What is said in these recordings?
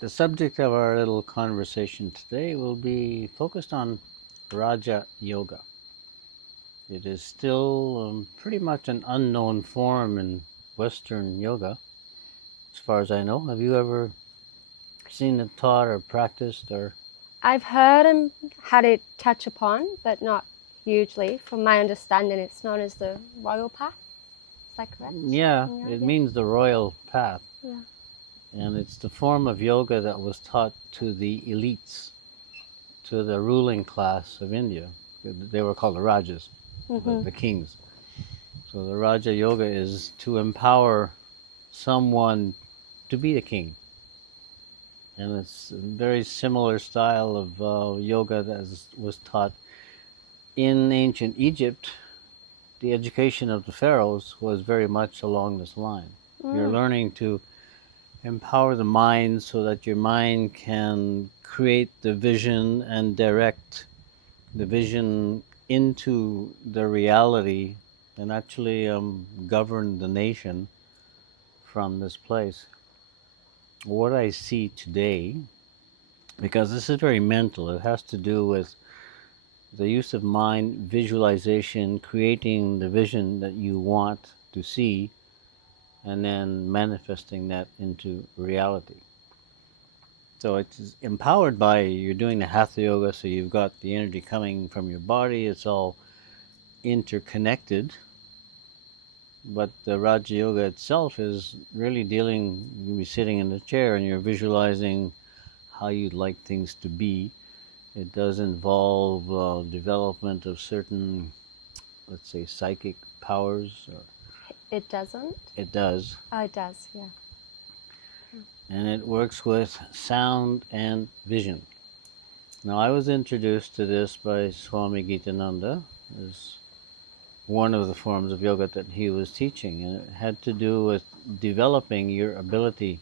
The subject of our little conversation today will be focused on Raja Yoga. It is still pretty much an unknown form in Western yoga, as far as I know. Have you ever seen it taught or practiced or? I've heard and had it touch upon, but not hugely. From my understanding, it's known as the royal path. Is that correct? Yeah, it means the royal path, Yeah. and it's the form of yoga that was taught to the elites, to the ruling class of India. They were called the Rajas, the kings. So the Raja Yoga is to empower someone to be a king. And it's a very similar style of yoga that was taught in ancient Egypt. The education of the pharaohs was very much along this line. You're learning to empower the mind so that your mind can create the vision and direct the vision into the reality and actually govern the nation from this place. What I see today, because this is very mental, it has to do with the use of mind, visualization, creating the vision that you want to see, and then manifesting that into reality. So it's empowered by you're doing the hatha yoga, so you've got the energy coming from your body, it's all interconnected. But the Raja Yoga itself is really dealing, you'll be sitting in the chair and you're visualizing how you'd like things to be. It does involve development of certain, let's say, psychic powers. It doesn't? It does. Oh, it does, yeah. And it works with sound and vision. Now, I was introduced to this by Swami Gitananda as one of the forms of yoga that he was teaching, and it had to do with developing your ability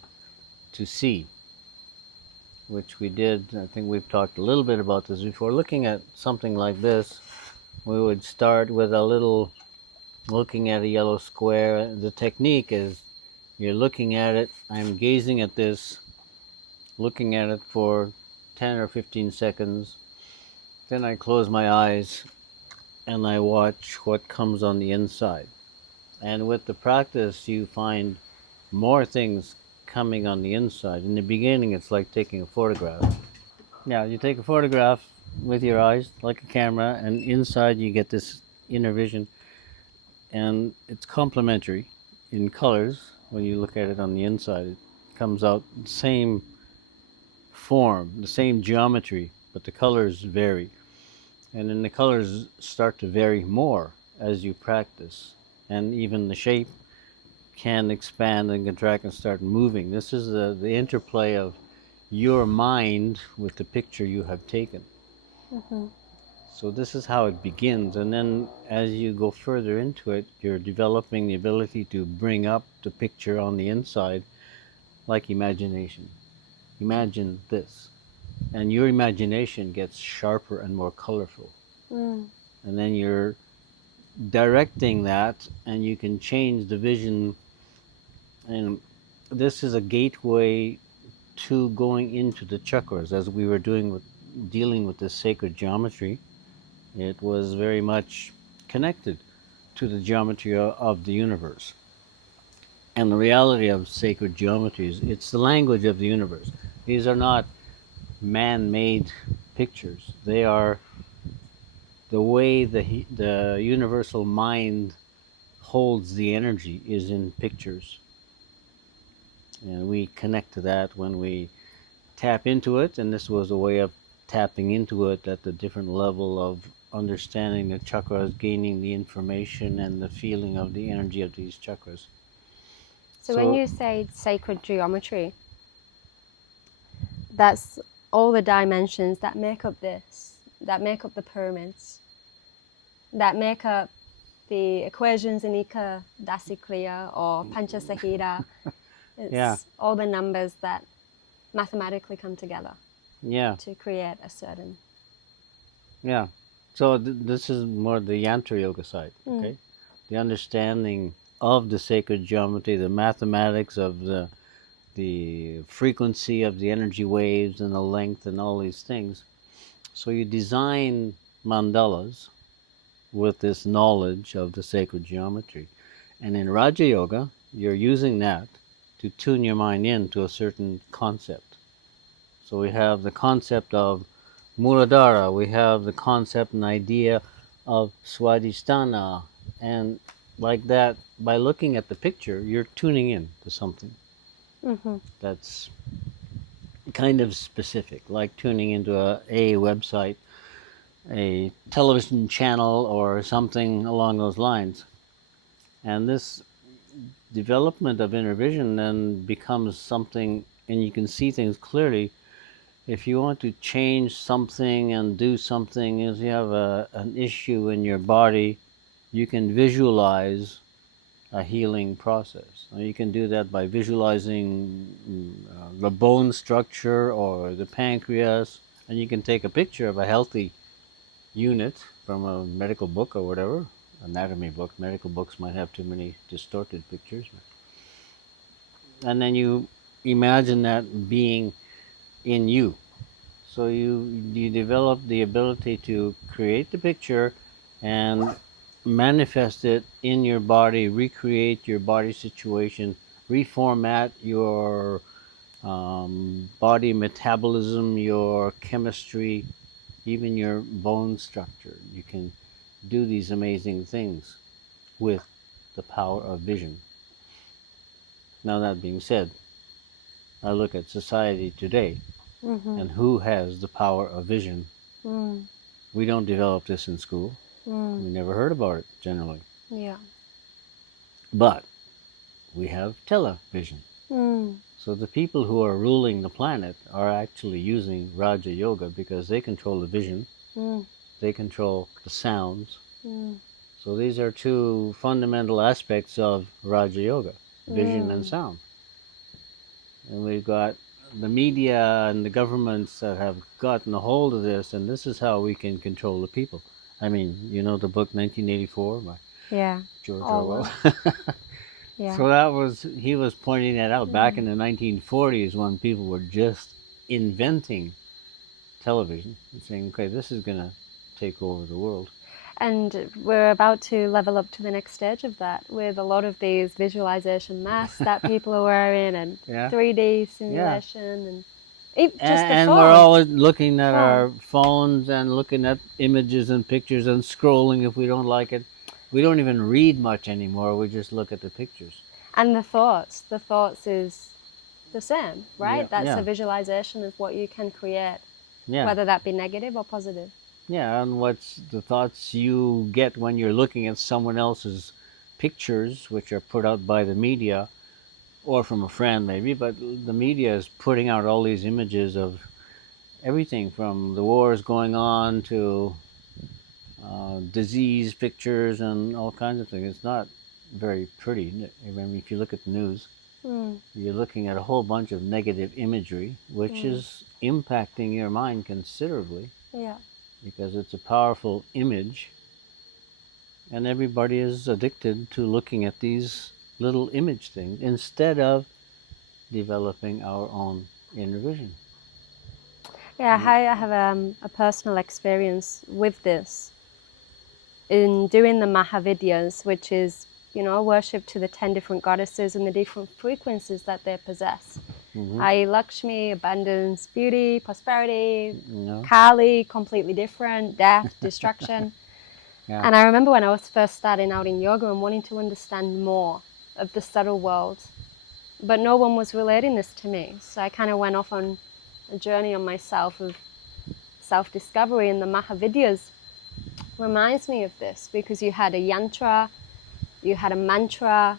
to see, which we did. I think we've talked a little bit about this before. Looking at something like this, we would start with a little looking at a yellow square. The technique is you're looking at it, I'm gazing at this, looking at it for 10 or 15 seconds. Then I close my eyes and I watch what comes on the inside. And with the practice, you find more things coming on the inside. In the beginning, it's like taking a photograph. Yeah, you take a photograph with your eyes, like a camera, and inside you get this inner vision. And it's complementary in colors. When you look at it on the inside, it comes out the same form, the same geometry, but the colors vary. And then the colors start to vary more as you practice. And even the shape can expand and contract and start moving. This is the interplay of your mind with the picture you have taken. So this is how it begins, and then as you go further into it, you're developing the ability to bring up the picture on the inside, like imagination. Imagine this, and your imagination gets sharper and more colorful. And then you're directing that, and you can change the vision. And this is a gateway to going into the chakras, as we were doing with dealing with the sacred geometry. It was very much connected to the geometry of the universe. And the reality of sacred geometry is it's the language of the universe. These are not man-made pictures. They are the way the universal mind holds the energy is in pictures. And we connect to that when we tap into it, and this was a way of tapping into it at the different level of understanding the chakras, gaining the information and the feeling of the energy of these chakras. So when you say sacred geometry, that's all the dimensions that make up this, that make up the pyramids, that make up the equations in Ika Dasikriya or Panchasahira. It's all the numbers that mathematically come together to create a certain. Yeah. So this is more the Yantra Yoga side, okay? The understanding of the sacred geometry, the mathematics of the the frequency of the energy waves and the length and all these things. So you design mandalas with this knowledge of the sacred geometry. And in Raja Yoga, you're using that to tune your mind into a certain concept. So we have the concept of Muladhara, we have the concept and idea of Swadhisthana, and like that, by looking at the picture, you're tuning in to something that's kind of specific, like tuning into a website, a television channel, or something along those lines. And this development of inner vision then becomes something, and you can see things clearly. If you want to change something and do something, if you have an issue in your body, you can visualize a healing process. You can do that by visualizing the bone structure or the pancreas, and you can take a picture of a healthy unit from a medical book or whatever, anatomy book. Medical books might have too many distorted pictures. And then you imagine that being in you. So you develop the ability to create the picture and manifest it in your body, recreate your body situation, reformat your body metabolism, your chemistry, even your bone structure. You can do these amazing things with the power of vision. Now, that being said, I look at society today, and who has the power of vision? We don't develop this in school. We never heard about it generally. Yeah. But we have television. So the people who are ruling the planet are actually using Raja Yoga because they control the vision, they control the sounds. So these are two fundamental aspects of Raja Yoga, vision and sound. And we've got the media and the governments that have gotten a hold of this, and this is how we can control the people. I mean, you know the book 1984 by Yeah. George Orwell. Orwell? Yeah. So he was pointing that out back in the 1940s when people were just inventing television and saying, okay, this is going to take over the world. And we're about to level up to the next stage of that with a lot of these visualization masks that people are wearing and Yeah. 3D simulation and just the And phone. we're always looking at Phone. our phones and looking at images and pictures and scrolling if we don't like it. We don't even read much anymore. We just look at the pictures. And the thoughts is the same, right? Yeah, That's yeah. a visualization of what you can create, Yeah. whether that be negative or positive. Yeah, and what's the thoughts you get when you're looking at someone else's pictures, which are put out by the media, or from a friend maybe, but the media is putting out all these images of everything from the wars going on to disease pictures and all kinds of things. It's not very pretty. I mean, if you look at the news, you're looking at a whole bunch of negative imagery, which is impacting your mind considerably. Yeah. Because it's a powerful image, and everybody is addicted to looking at these little image things instead of developing our own inner vision. Yeah, I have a personal experience with this in doing the Mahavidyas, which is, worship to the 10 different goddesses and the different frequencies that they possess. I Lakshmi, abundance, beauty, prosperity, Kali, completely different, death, destruction. Yeah. And I remember when I was first starting out in yoga and wanting to understand more of the subtle world, but no one was relating this to me. So I kind of went off on a journey on myself of self-discovery, and the Mahavidyas reminds me of this because you had a yantra, you had a mantra,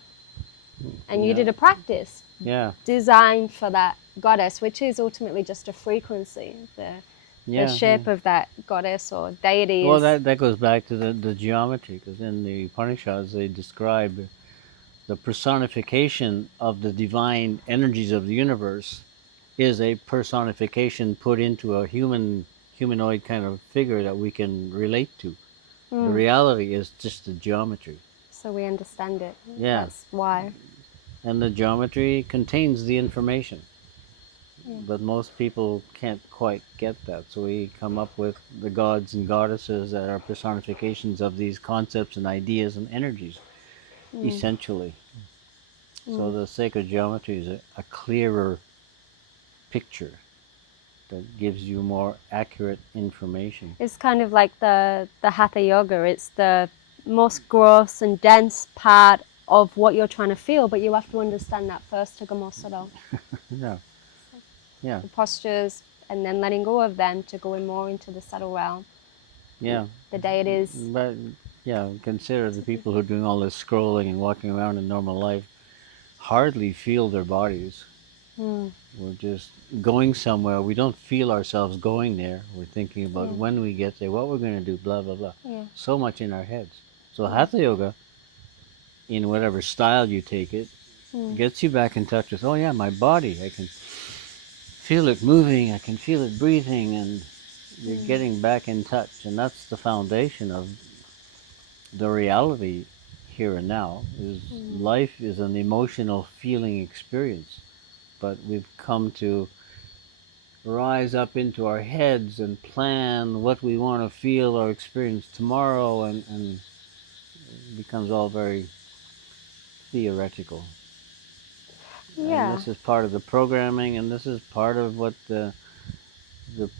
and you did a practice designed for that goddess, which is ultimately just a frequency. The shape of that goddess or deity. Well, that goes back to the geometry, because in the Upanishads they describe the personification of the divine energies of the universe is a personification put into a humanoid kind of figure that we can relate to. The reality is just the geometry. So we understand it. Yeah. That's why. and the geometry contains the information. Yeah. But most people can't quite get that, so we come up with the gods and goddesses that are personifications of these concepts and ideas and energies, Mm. essentially. So Mm. the sacred geometry is a clearer picture that gives you more accurate information. It's kind of like the hatha yoga. It's the most gross and dense part of what you're trying to feel, but you have to understand that first to Gamosaro. Yeah, yeah, The postures, and then letting go of them to go in more into the subtle realm. yeah. The deities. But yeah, consider the people who are doing all this scrolling and walking around in normal life hardly feel their bodies. Mm. We're just going somewhere. We don't feel ourselves going there. We're thinking about Yeah. when we get there, what we're going to do, blah, blah, blah. Yeah. So much in our heads. So Hatha Yoga, in whatever style you take it, Mm. gets you back in touch with, oh yeah, my body. I can feel it moving. I can feel it breathing. And you're getting back in touch. And that's the foundation of the reality here and now. Is life is an emotional feeling experience. But we've come to rise up into our heads and plan what we want to feel or experience tomorrow, and it becomes all very theoretical. And Yeah. this is part of the programming, and this is part of what the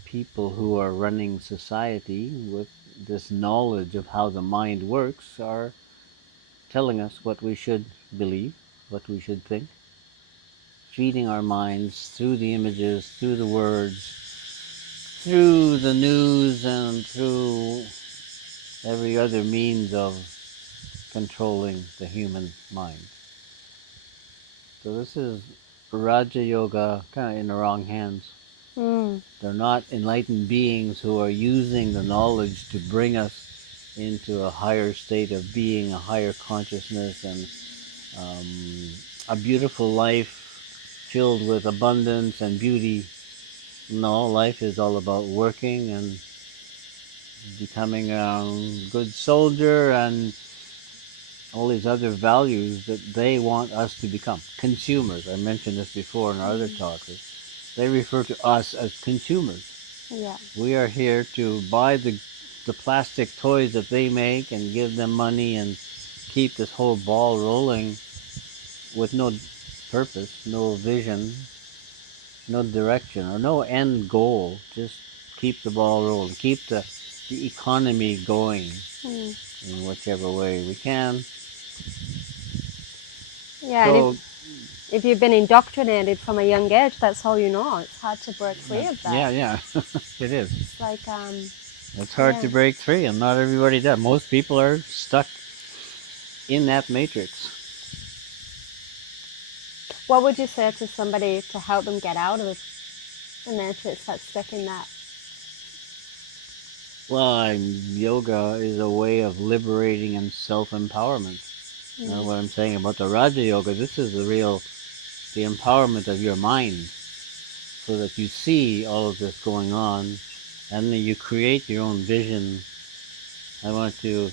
people who are running society with this knowledge of how the mind works are telling us what we should believe, what we should think, feeding our minds through the images, through the words, through the news, and through every other means of controlling the human mind. So this is Raja Yoga kind of in the wrong hands. Mm. They're not enlightened beings who are using the knowledge to bring us into a higher state of being, a higher consciousness, and a beautiful life filled with abundance and beauty. No, life is all about working and becoming a good soldier and all these other values that they want us to become. Consumers, I mentioned this before in our other talks. They refer to us as consumers. Yeah. We are here to buy the plastic toys that they make and give them money and keep this whole ball rolling with no purpose, no vision, no direction, or no end goal. Just keep the ball rolling, keep the economy going Mm. in whichever way we can. Yeah. And So if you've been indoctrinated from a young age, that's all you know. It's hard to break free of that. yeah, it is. It's like It's hard yeah. to break free, and not everybody does. Most people are stuck in that matrix. What would you say to somebody to help them get out of the matrix that's stuck in that? Well, yoga is a way of liberating and self-empowerment. You know what I'm saying about the Raja Yoga? This is the empowerment of your mind, so that you see all of this going on, and then you create your own vision. I want to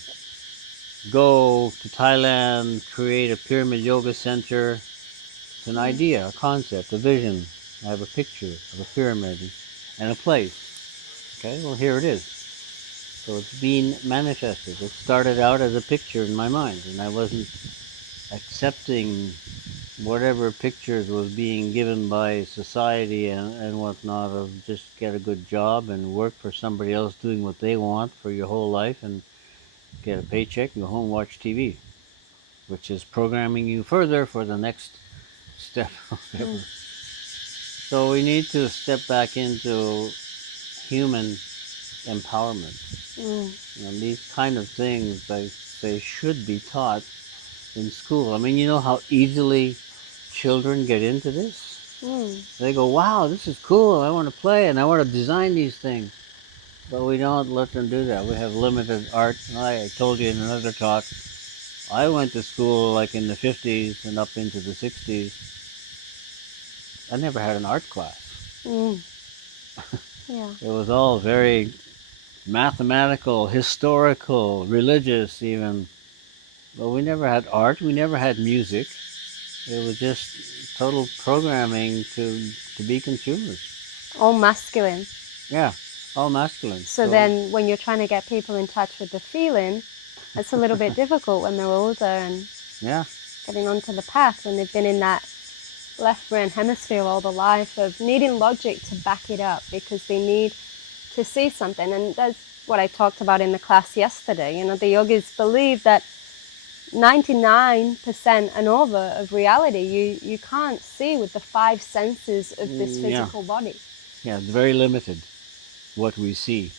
go to Thailand, create a pyramid yoga center. It's an idea, a concept, a vision. I have a picture of a pyramid and a place. Okay, well, here it is. So it's been manifested. It started out as a picture in my mind, and I wasn't accepting whatever pictures was being given by society and whatnot of just get a good job and work for somebody else doing what they want for your whole life and get a paycheck and go home and watch TV, which is programming you further for the next step. So we need to step back into human empowerment. And these kind of things, I say, should be taught in school. I mean, you know how easily children get into this? They go, wow, this is cool. I want to play and I want to design these things. But we don't let them do that. We have limited art. I told you in another talk, I went to school like in the 50s and up into the 60s. I never had an art class. Yeah. It was all very mathematical, historical, religious even. But we never had art. We never had music. It was just total programming to be consumers. All masculine. Yeah, all masculine. So then when you're trying to get people in touch with the feeling, it's a little bit difficult when they're older and yeah, getting onto the path when they've been in that left brain hemisphere all the life of needing logic to back it up because they need to see something. And that's what I talked about in the class yesterday. You know, the yogis believe that 99% and over of reality you can't see with the five senses of this yeah, physical body. yeah. It's very limited what we see.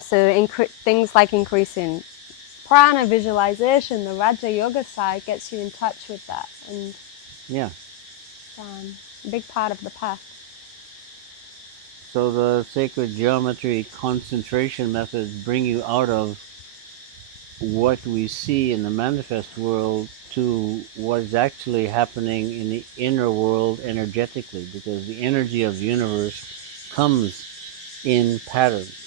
So things like increasing prana visualization, the Raja Yoga side gets you in touch with that, and Yeah. a big part of the path. So the sacred geometry concentration methods bring you out of what we see in the manifest world to what is actually happening in the inner world energetically, because the energy of the universe comes in patterns.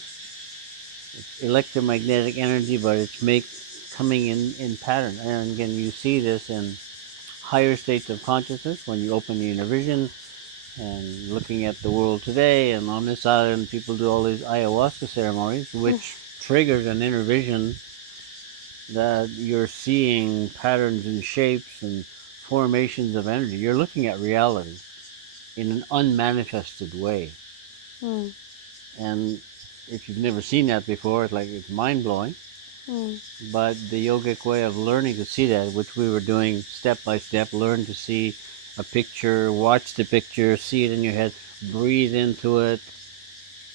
It's electromagnetic energy, but it's coming in pattern. And again, you see this in higher states of consciousness when you open the inner vision and looking at the world today. And on this island, people do all these ayahuasca ceremonies, which triggers an inner vision that you're seeing patterns and shapes and formations of energy. You're looking at reality in an unmanifested way. Mm. And if you've never seen that before, it's mind blowing. Mm. But the yogic way of learning to see that, which we were doing step by step, learn to see a picture, watch the picture, see it in your head, breathe into it,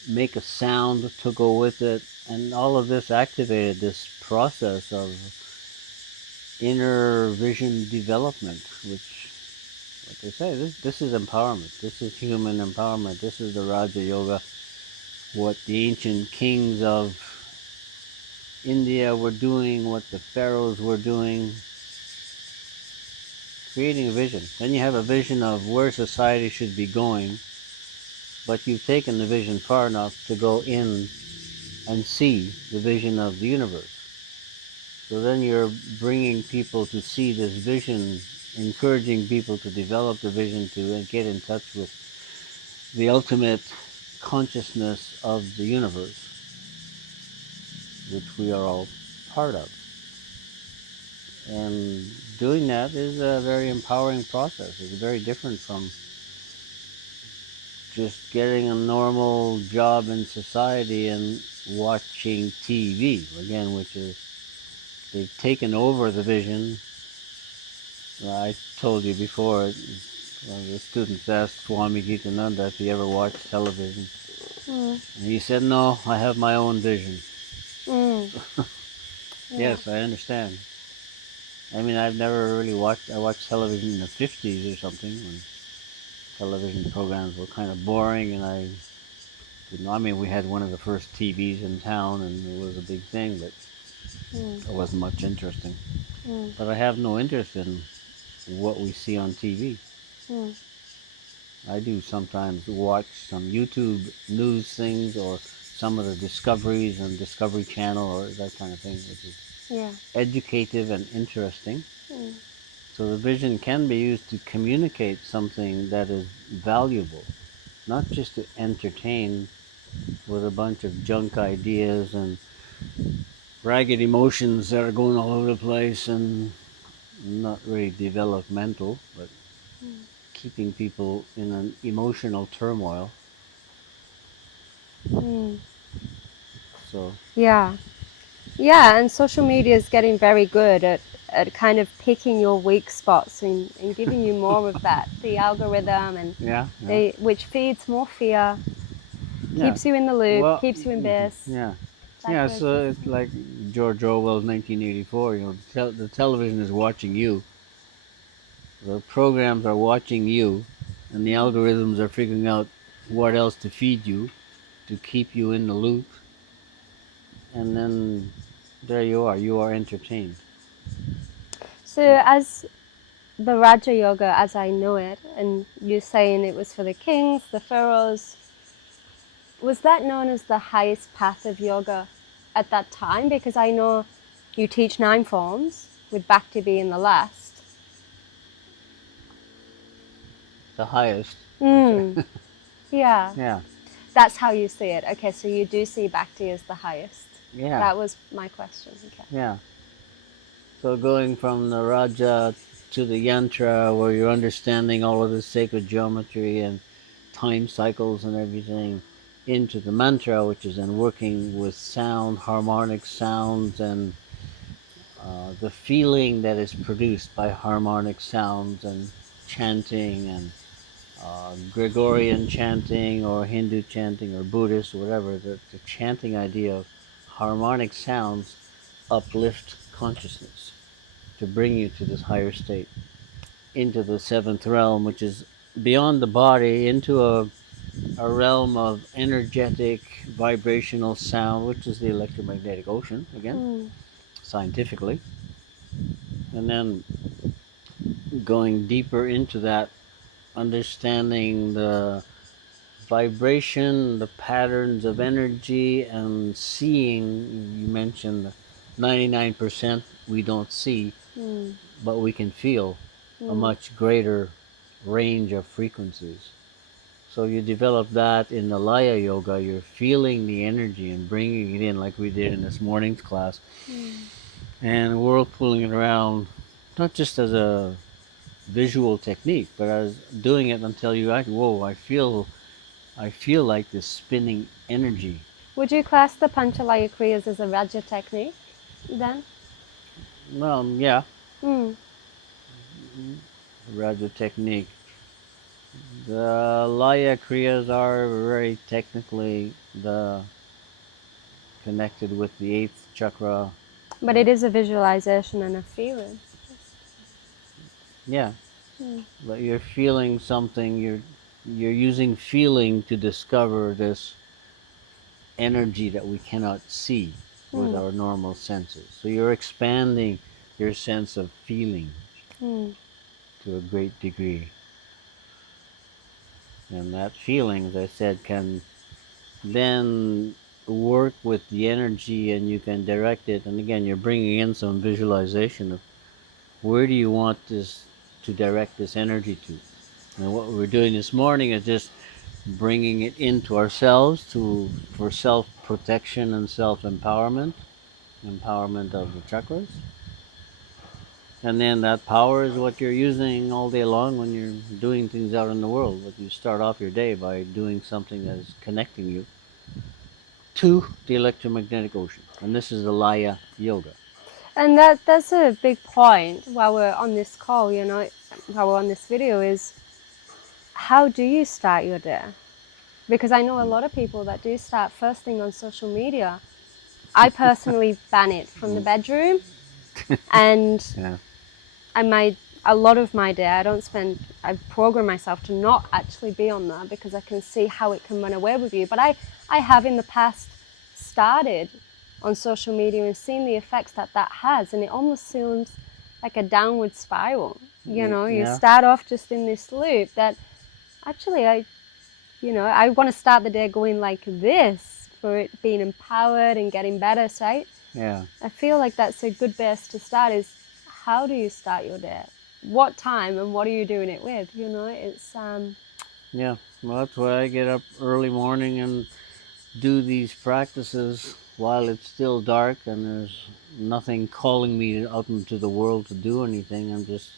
make a sound to go with it, and all of this activated this process of inner vision development, which, like they say, this is empowerment. This is human empowerment. This is the Raja Yoga, what the ancient kings of India were doing, what the pharaohs were doing, creating a vision. Then you have a vision of where society should be going, but you've taken the vision far enough to go in and see the vision of the universe. So then you're bringing people to see this vision, encouraging people to develop the vision to get in touch with the ultimate consciousness of the universe, which we are all part of. And doing that is a very empowering process. It's very different from just getting a normal job in society and watching TV, again, which is, they've taken over the vision. I told you before, one of the students asked Swami Gitananda if he ever watched television. And he said, no, I have my own vision. Yes, I understand. I mean, I've never really I watched television in the 50s or something, when television programs were kind of boring, and I didn't know. I mean, we had one of the first TVs in town, and it was a big thing, but it wasn't much interesting. But I have no interest in what we see on TV. I do sometimes watch some YouTube news things or some of the discoveries on Discovery Channel or that kind of thing, which is educative and interesting. So the vision can be used to communicate something that is valuable, not just to entertain with a bunch of junk ideas and ragged emotions that are going all over the place and not really developmental, but keeping people in an emotional turmoil. So And social media is getting very good at kind of picking your weak spots and giving you more of that, the algorithm, and which feeds more fear, keeps you in the loop, keeps you in base. So it's like George Orwell's 1984, the television is watching you, the programs are watching you, and the algorithms are figuring out what else to feed you to keep you in the loop, and then there you are entertained. So as the Raja Yoga, as I know it, and you're saying it was for the kings, the pharaohs, was that known as the highest path of yoga at that time? Because I know you teach 9 forms, with Bhakti being the last. the highest. Mm. Yeah. Yeah, That's how you see it. Okay, so you do see Bhakti as the highest. yeah, That was my question. Okay. yeah. So going from the Raja to the Yantra, where you're understanding all of the sacred geometry and time cycles and everything, into the mantra, which is then working with sound, harmonic sounds, and the feeling that is produced by harmonic sounds and chanting and Gregorian chanting or Hindu chanting or Buddhist or whatever, the chanting idea of harmonic sounds uplift consciousness to bring you to this higher state, into the seventh realm, which is beyond the body, into a realm of energetic vibrational sound, which is the electromagnetic ocean, again, Mm. scientifically. And then going deeper into that, understanding the vibration, the patterns of energy, and seeing. You mentioned 99% we don't see, Mm. but we can feel a Mm. much greater range of frequencies. So you develop that in the Laya Yoga. You're feeling the energy and bringing it in, like we did in this morning's class, Mm. and whirlpooling it around, not just as a visual technique, but as doing it until you act, whoa, I feel like this spinning energy. Would you class the Panchalaya Kriyas as a Raja technique then? Well, yeah, Mm. Raja technique. The Laya Kriyas are very technically the connected with the eighth chakra. But it is a visualization and a feeling. Yeah, Mm. but you're feeling something. You're using feeling to discover this energy that we cannot see with Mm. our normal senses. So you're expanding your sense of feeling Mm. to a great degree. And that feeling, as I said, can then work with the energy and you can direct it. And again, you're bringing in some visualization of where do you want this to direct this energy to. And what we're doing this morning is just bringing it into ourselves for self protection and self empowerment, empowerment of the chakras. And then that power is what you're using all day long when you're doing things out in the world. But you start off your day by doing something that is connecting you to the electromagnetic ocean. And this is the Laya Yoga. And that's a big point while we're on this call, you know, while we're on this video is how do you start your day? Because I know a lot of people that do start first thing on social media. I personally ban it from the bedroom, and Yeah. a lot of my day I program myself to not actually be on there because I can see how it can run away with you. But I have in the past started on social media and seen the effects that has, and it almost seems like a downward spiral. You know, you Yeah. start off just in this loop that actually I want to start the day going like this for it being empowered and getting better. So Yeah. I feel like that's a good base to start is how do you start your day? What time and what are you doing it with? You know, it's Yeah. Well, that's why I get up early morning and do these practices while it's still dark and there's nothing calling me out into the world to do anything. I'm just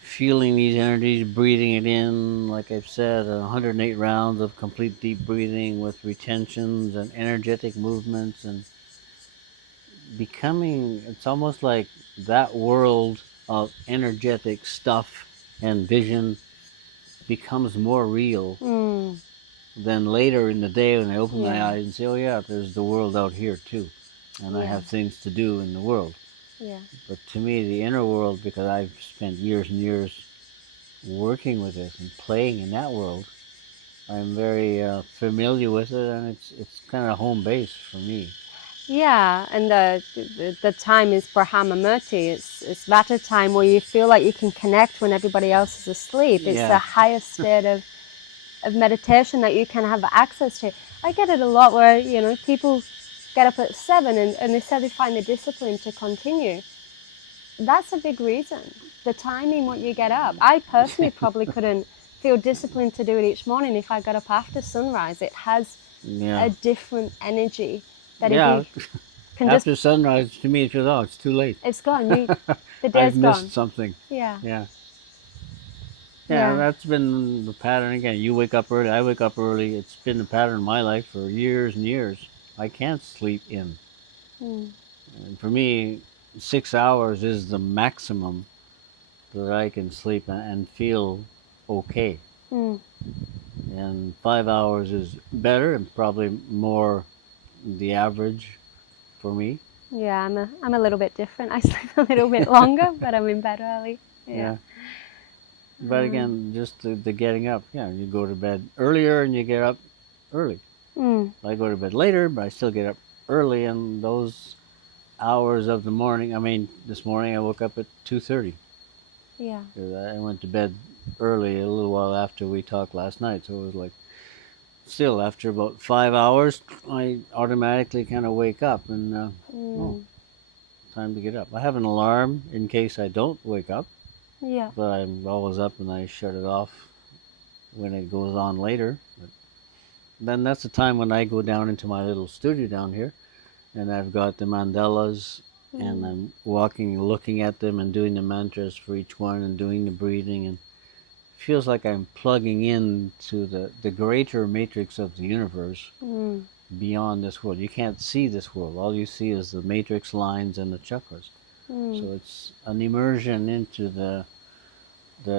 feeling these energies, breathing it in. Like I've said, 108 rounds of complete deep breathing with retentions and energetic movements and becoming, it's almost like that world of energetic stuff and vision becomes more real mm, than later in the day when I open my yeah, eyes and say, oh yeah, there's the world out here too. And I yeah, have things to do in the world. yeah. But to me, the inner world, because I've spent years and years working with this and playing in that world, I'm very familiar with it, and it's kind of home base for me. Yeah, and the time is Brahma Murti. It's that a time where you feel like you can connect when everybody else is asleep. It's the Yeah, highest state of meditation that you can have access to. I get it a lot where, you know, people get up at 7 and they say they find the discipline to continue. That's a big reason. The timing when you get up. I personally probably couldn't feel disciplined to do it each morning. If I got up after sunrise, it has Yeah. a different energy that Yeah. if you can just, After sunrise, to me, it feels, oh, it's too late. it's gone. The I've day's missed gone. something. Yeah, Yeah. Yeah, yeah. that's been the pattern again. You wake up early, I wake up early. It's been the pattern in my life for years and years. I can't sleep in. Mm. And for me, 6 hours is the maximum that I can sleep and feel okay. Mm. And 5 hours is better and probably more the average for me. Yeah, I'm a little bit different. I sleep a little bit longer, but I'm in bed early. Yeah. Yeah. But again, just the getting up. Yeah, you go to bed earlier and you get up early. Mm. I go to bed later, but I still get up early, and those hours of the morning. I mean, this morning I woke up at 2:30. Yeah. I went to bed early a little while after we talked last night, so it was like still after about 5 hours, I automatically kind of wake up and oh, Mm. time to get up. I have an alarm in case I don't wake up, Yeah. but I'm always up and I shut it off when it goes on later. But then that's the time when I go down into my little studio down here, and I've got the mandalas, and Mm. I'm walking, looking at them, and doing the mantras for each one, and doing the breathing, and it feels like I'm plugging into the greater matrix of the universe Mm. beyond this world. You can't see this world. All you see is the matrix lines and the chakras. Mm. So it's an immersion into the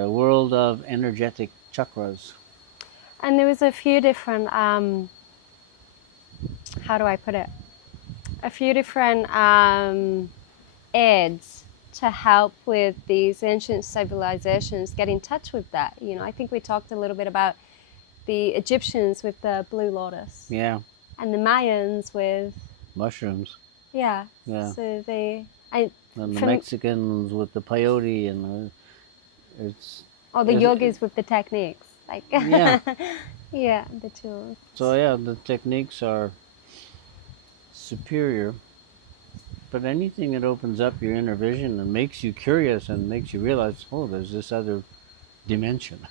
world of energetic chakras. And there was a few different, how do I put it? A few different aids to help with these ancient civilizations get in touch with that. You know, I think we talked a little bit about the Egyptians with the blue lotus Yeah, and the Mayans with, mushrooms. yeah. Yeah, So and the from, Mexicans with the peyote, and it's or the it's yogis with the techniques, like, yeah. yeah, the tools. So yeah, the techniques are superior, but anything that opens up your inner vision and makes you curious and makes you realize, oh, there's this other dimension,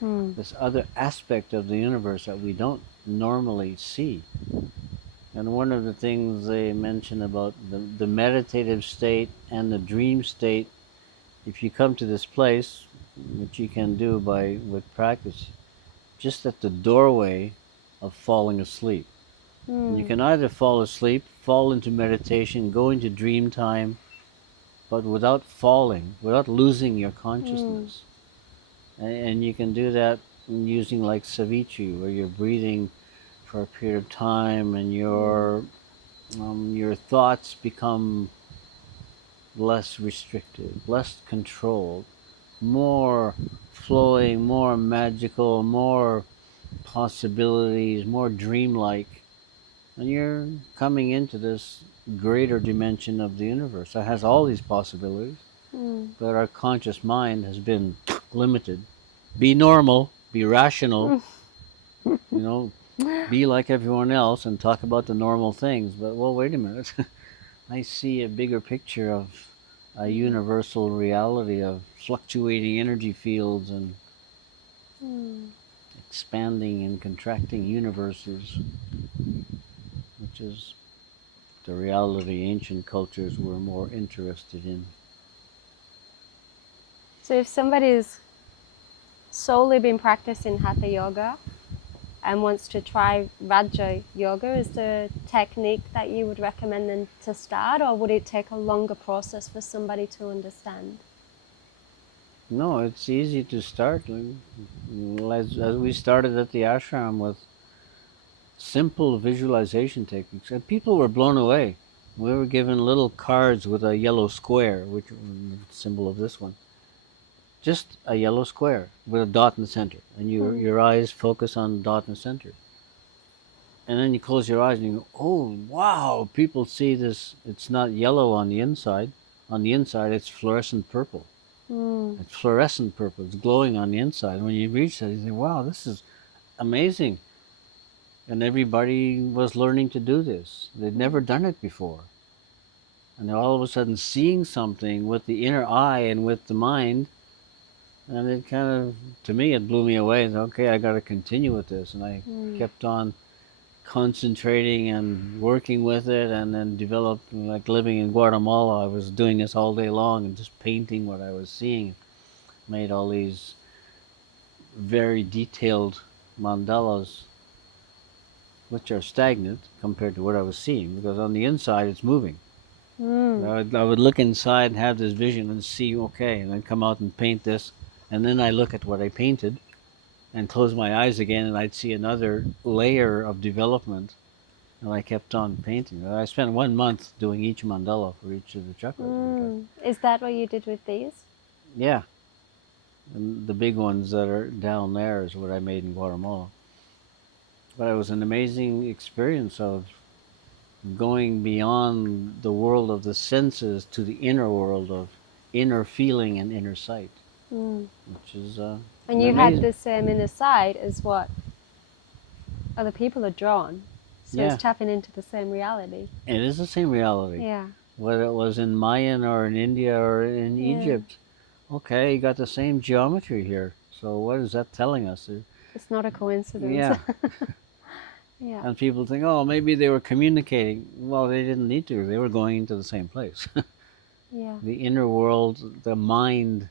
Hmm. this other aspect of the universe that we don't normally see. And one of the things they mention about the meditative state and the dream state, if you come to this place, which you can do by with practice, just at the doorway of falling asleep. And you Hmm. can either fall asleep, fall into meditation, go into dream time, but without falling, without losing your Hmm. consciousness. And you can do that using like Savichi, where you're breathing for a period of time and Hmm. your thoughts become less restricted, less controlled, more flowing, more magical, more possibilities, more dreamlike. And you're coming into this greater dimension of the universe that has all these possibilities, Hmm. but our conscious mind has been limited. Be normal, be rational, you know, be like everyone else and talk about the normal things. But, well, wait a minute. I see a bigger picture of a Hmm. universal reality of fluctuating energy fields and Hmm. expanding and contracting universes, which is the reality ancient cultures were more interested in. So if somebody's solely been practicing Hatha Yoga and wants to try Raja Yoga, is there a technique that you would recommend them to start, or would it take a longer process for somebody to understand? No, it's easy to start. As we started at the ashram with simple visualization techniques, and people were blown away. We were given little cards with a yellow square, which was the symbol of this one. Just a yellow square with a dot in the center, and Hmm. your eyes focus on the dot in the center. And then you close your eyes and you go, oh, wow, people see this. It's not yellow on the inside. On the inside, it's fluorescent purple. Hmm. It's fluorescent purple. It's glowing on the inside. And when you reach that, you say, wow, this is amazing. And everybody was learning to do this. They'd never done it before. And they're all of a sudden seeing something with the inner eye and with the mind. And it kind of, to me, it blew me away. Okay, I got to continue with this, and I kept on concentrating and working with it, and then developed, like living in Guatemala, I was doing this all day long and just painting what I was seeing. Made all these very detailed mandalas, which are stagnant compared to what I was seeing, because on the inside it's moving. I would look inside and have this vision and see, okay, and then come out and paint this, and then I look at what I painted and close my eyes again, and I'd see another layer of development. And I kept on painting. I spent 1 month doing each mandala for each of the chakras. Is that what you did with these? Yeah. And the big ones that are down there is what I made in Guatemala. But it was an amazing experience of going beyond the world of the senses to the inner world of inner feeling and inner sight, which is And you had the same inner sight as what other people are drawn. So it's tapping into the same reality. It is the same reality. Yeah. Whether it was in Mayan or in India or in Egypt, okay, you got the same geometry here. So what is that telling us? It's not a coincidence. Yeah. Yeah. And people think, oh, maybe they were communicating. Well, they didn't need to. They were going into the same place. Yeah. The inner world, the mind,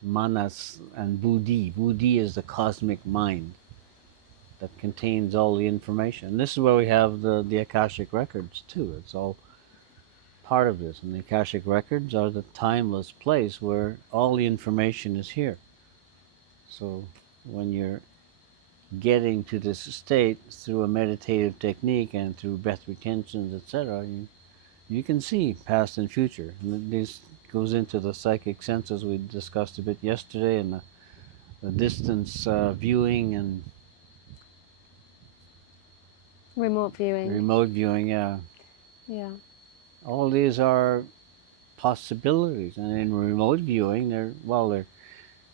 manas, and buddhi. Buddhi is the cosmic mind that contains all the information. And this is where we have the Akashic records too. It's all part of this. And the Akashic records are the timeless place where all the information is here. So when you're getting to this state through a meditative technique and through breath retentions, etc., you can see past and future. And this goes into the psychic senses we discussed a bit yesterday, and the distance viewing and Remote viewing. remote viewing, yeah. Yeah. All these are possibilities. And in remote viewing, they're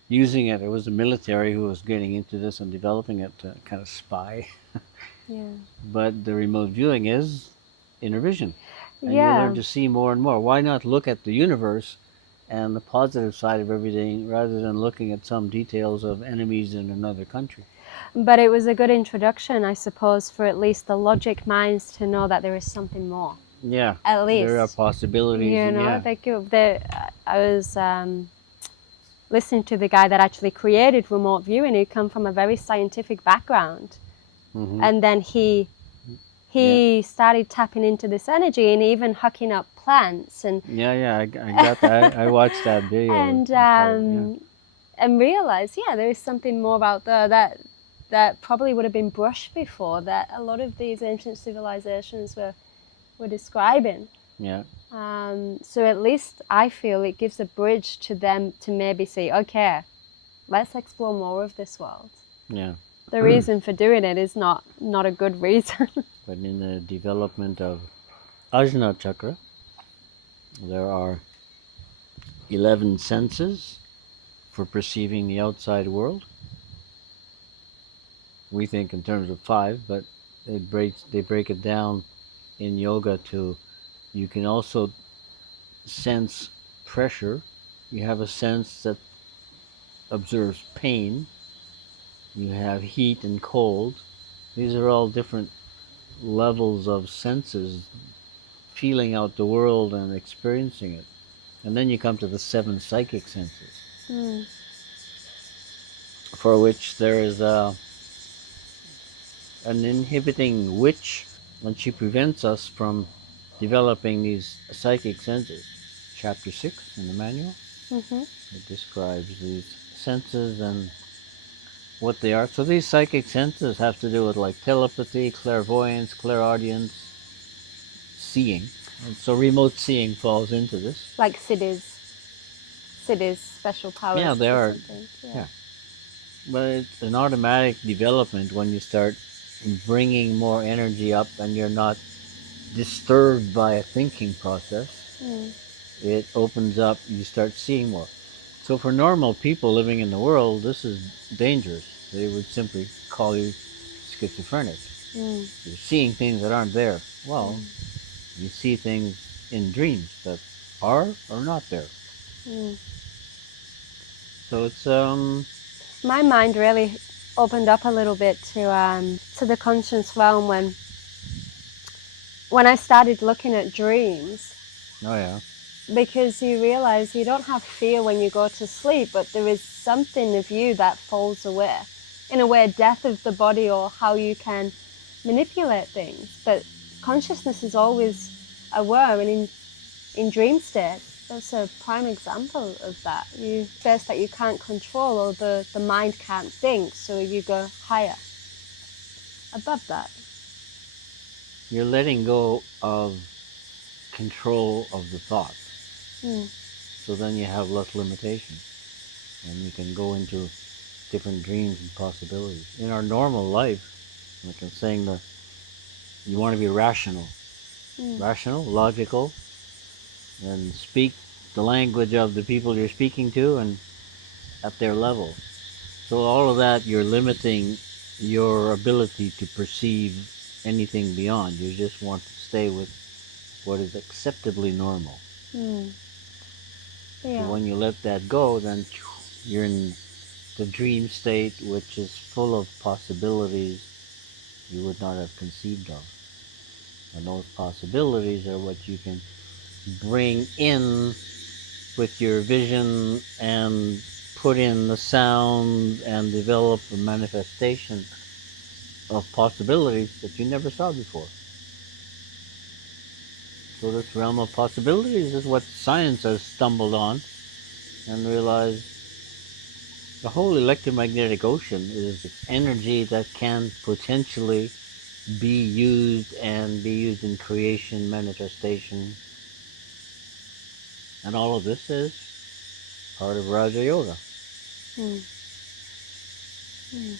using it. It was the military who was getting into this and developing it to kind of spy. Yeah. But the remote viewing is inner vision. And you Yeah. learn to see more and more. Why not look at the universe and the positive side of everything rather than looking at some details of enemies in another country? But it was a good introduction, I suppose, for at least the logic minds to know that there is something more. Yeah. At least. There are possibilities. You know, yeah. I was listening to the guy that actually created remote viewing, who come from a very scientific background. Mm-hmm. And then he started tapping into this energy and even hooking up plants and I got that. I watched that video. And realized, there is something more out there that probably would have been brushed before, that a lot of these ancient civilizations were describing. Yeah. So at least I feel it gives a bridge to them to maybe say, okay, let's explore more of this world. Yeah. The reason for doing it is not a good reason. But in the development of Ajna Chakra, there are 11 senses for perceiving the outside world. We think in terms of 5, but they break it down in yoga to, you can also sense pressure. You have a sense that observes pain. You have heat and cold. These are all different levels of senses, feeling out the world and experiencing it. And then you come to the 7 psychic senses, for which there is an inhibiting witch, and she prevents us from developing these psychic senses. Chapter 6 in the manual, it describes these senses and what they are. So these psychic senses have to do with like telepathy, clairvoyance, clairaudience, seeing. And so remote seeing falls into this. Like Siddhi's special powers. Yeah, they are. Yeah. But it's an automatic development when you start bringing more energy up and you're not disturbed by a thinking process. It opens up, you start seeing more. So for normal people living in the world, this is dangerous. They would simply call you schizophrenic. You're seeing things that aren't there. Well, you see things in dreams that are or not there. So it's My mind really opened up a little bit to the conscious realm when I started looking at dreams, oh yeah. because you realize you don't have fear when you go to sleep, but there is something of you that falls away. In a way, death of the body, or how you can manipulate things. But consciousness is always aware, and in dream state, that's a prime example of that. You face that you can't control, or the mind can't think, so you go higher, above that. You're letting go of control of the thought. Mm. So then you have less limitation, and you can go into different dreams and possibilities. In our normal life, like I'm saying, you want to be rational, rational, logical, and speak the language of the people you're speaking to and at their level. So all of that, you're limiting your ability to perceive anything beyond. You just want to stay with what is acceptably normal. Mm. So Yeah. when you let that go, then you're in the dream state, which is full of possibilities you would not have conceived of. And those possibilities are what you can bring in with your vision and put in the sound and develop a manifestation of possibilities that you never saw before. So this realm of possibilities is what science has stumbled on and realized the whole electromagnetic ocean is energy that can potentially be used and be used in creation, manifestation, and all of this is part of Raja Yoga. Mm. Mm.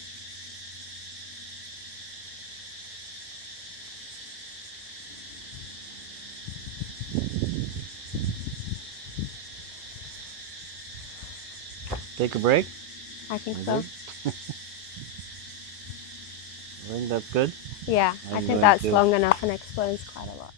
Take a break. I think I so. think. I think that's good. Yeah, I I'm think going that's to long enough and explains quite a lot.